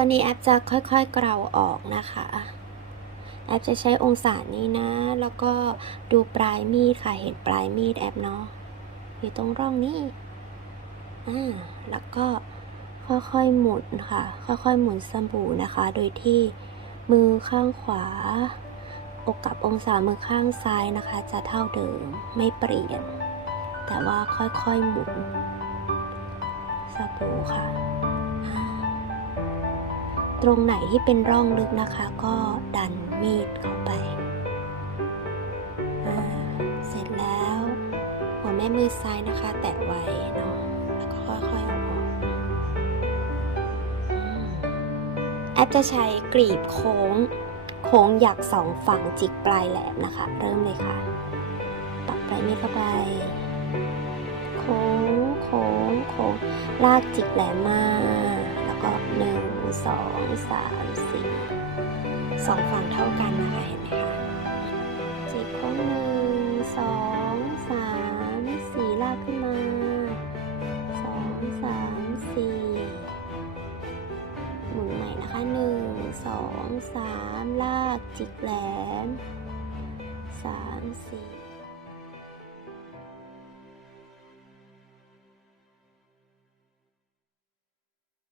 อนนี้แอปจะค่อยๆเกลาออกนะคะ แอปจะใช้องศานี้นะ แล้วก็ดูปลายมีดค่ะ เห็นปลายมีดแอปเนาะ อยู่ตรงร่องนี้ อ่า แล้วก็ค่อยๆหมุนค่ะ ค่อยๆหมุนสบู่นะคะ โดยที่มือข้างขวา อกกับองศามือข้างซ้ายนะคะ จะเท่าเดิม ไม่เปลี่ยน แต่ว่าค่อยๆหมุนสบู่ค่ะ ตรงไหนที่เป็นร่องลึกนะคะ ก็ดันมีดเข้าไป เสร็จแล้ว หัวแม่มือซ้ายนะคะ แตะไว้เนาะแล้วก็ค่อยๆเอาออกแอปจะใช้กรีบโค้ง โค้งหยักสองฝั่งจิกปลายแหลมนะคะ เริ่มเลยค่ะ ปักปลายมีดเข้าไป โค้ง โค้ง โค้ง ลากจิกแหลมมา แล้วก็หนึ่ง สองสามสี่สองฝั่งเท่ากันนะคะเห็นไหมคะจิกโค้งหนึ่งสองสามสี่ลากขึ้นมาสองสามสี่หมุนใหม่นะคะหนึ่งสองสามลากจิกแหลมสามสี่